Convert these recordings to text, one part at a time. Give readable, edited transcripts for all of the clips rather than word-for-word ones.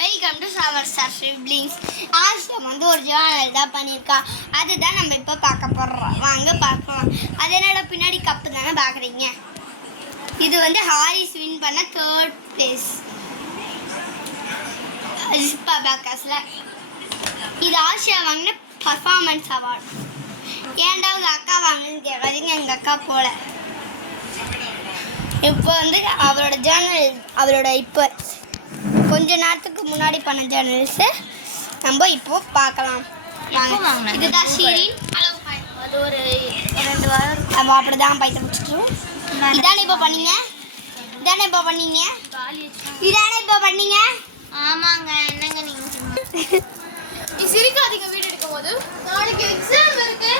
Welcome to சவர் star siblings. Asha வந்து ஒரு ஜேர்னல் தான் பண்ணியிருக்கா. அதுதான் நம்ம இப்போ பார்க்க போகிறோம். வாங்க பார்க்கலாம். அது என்னோட பின்னாடி கப்பு தானே பார்க்குறீங்க. இது வந்து ஹாரிஸ் வின் பண்ண 3rd place ஜிப்பா பேக்கர்ஸில். இது ஆஷா வாங்கின பர்ஃபார்மன்ஸ் அவார்டு. ஏன்டா உங்கள் அக்கா வாங்கினு கேட்காதீங்க, எங்கள் அக்கா போல. இப்போ வந்து அவரோட ஜேர்னல், அவரோட இப்போ கொஞ்ச நேரத்துக்கு முன்னாடி பண்ண ஜேர்னல்ஸு நம்ம இப்போ பார்க்கலாம். இதுதான் ஷீரின். அது ஒரு 2 வாரம் நம்ம அப்படி தான் பைத்த முடிச்சிட்டோம். இதானே இப்போ பண்ணீங்க, இதானே இப்போ பண்ணீங்க, இதானே இப்போ பண்ணீங்க. ஆமாங்க. என்னங்க நீ சிரிக்காதீங்க. வீடு எடுக்கும் போது நாளைக்கு எக்ஸாம் இருக்கு.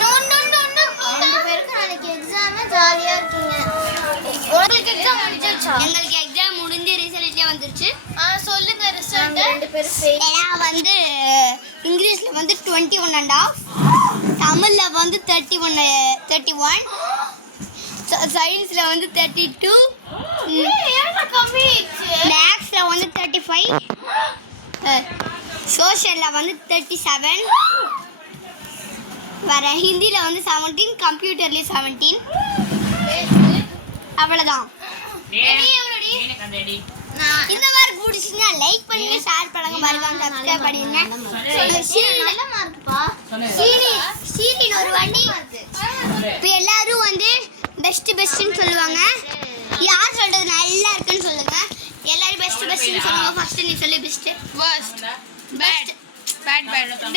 நோ நோ நோ நோ 2 பேருக்கு நாளைக்கு எக்ஸாம். ஜாலியா இருக்கீங்க. உங்களுக்கு எக்ஸாம் முடிஞ்சிருச்சா? எங்களுக்கு எக்ஸாம் முடிஞ்சு ரிசல்ட்டே வந்துருச்சு. சொல்லுங்க ரிசல்ட். 2 பேரும் ஃபெயில். நான் வந்து இங்கிலீஷில் வந்து 21.5, தமிழில் வந்து 31, சயின்ஸில் வந்து 32, மேக்ஸில் வந்து 35, சோஷியலில் வந்து 37, வேறு ஹிந்தியில் வந்து 17, கம்ப்யூட்டர்லேயும் 17. அவ்வளோதான். இந்த மாதிரி பிடிச்சிங்கன்னா லைக் பண்ணுங்க, ஷேர் பண்ணுங்க, மறக்காம சப்ஸ்கிரைப் பண்ணிடுங்க. நல்ல மார்க்பா. ஷீரின் ஒரு வாட்டி இப்போ எல்லாரும் வந்து பெஸ்ட்னு சொல்லுவாங்க. யார் சொல்றது நல்லா இருக்குன்னு சொல்லுங்க. எல்லாரும் பெஸ்ட்னு சொல்லுங்க. ஃபர்ஸ்ட் நீ சொல்லு.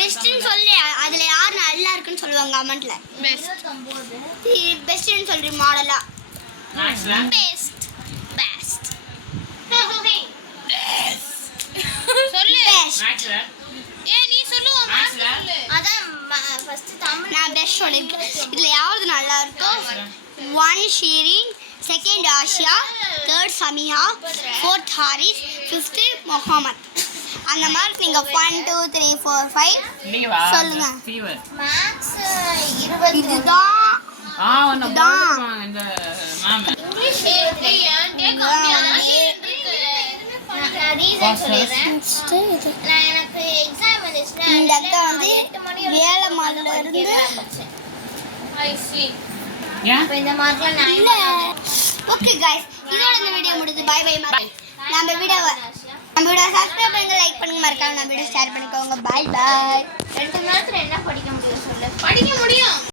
பெஸ்ட்னு சொல்லி அதுல யார் நல்லா இருக்குன்னு சொல்லுவாங்க கமெண்ட்ல. பெஸ்ட்னு சொல்றீ மாடலா. பெஸ்ட் சொல்லு. நீ சொல்லுவா. அதான் ஃபர்ஸ்ட் தமிழ். நான் பெஸ்ட் சொல்லிருக்கேன். இதுல யாவது நல்லா இருக்கோ 1 Shireen, 2nd Asia, 3rd Samiya, 4th Harris, 5th Mohammed. அந்த மாதிரி நீங்க 1 2 3 4 5 சொல்லுங்க. மேக்ஸ் 20. இதுதான் இங்கிலீஷ் ஏன்டே கம்மியா நான் ரீசன் சொல்றேன். நான் எனக்கு எக்ஸாம் வந்துச்சுனா இந்த அக்கா வந்து வேலமால்ல இருந்து ஐ சி அப்ப இந்த மார்க்ல நான் இல்ல. ஓகே गाइस, இதோட இந்த வீடியோ முடிஞ்சு. Bye bye. நம்ம வீடியோ சப்ஸ்கிரைப் பண்ணுங்க, லைக் பண்ணுங்க, மறக்காம நம்ம வீடியோ ஷேர் பண்ணிக்கோங்க. Bye bye. 2 மணி நேரத்துல என்ன படிக்க முடியும் சொல்லு. படிக்க முடியும்.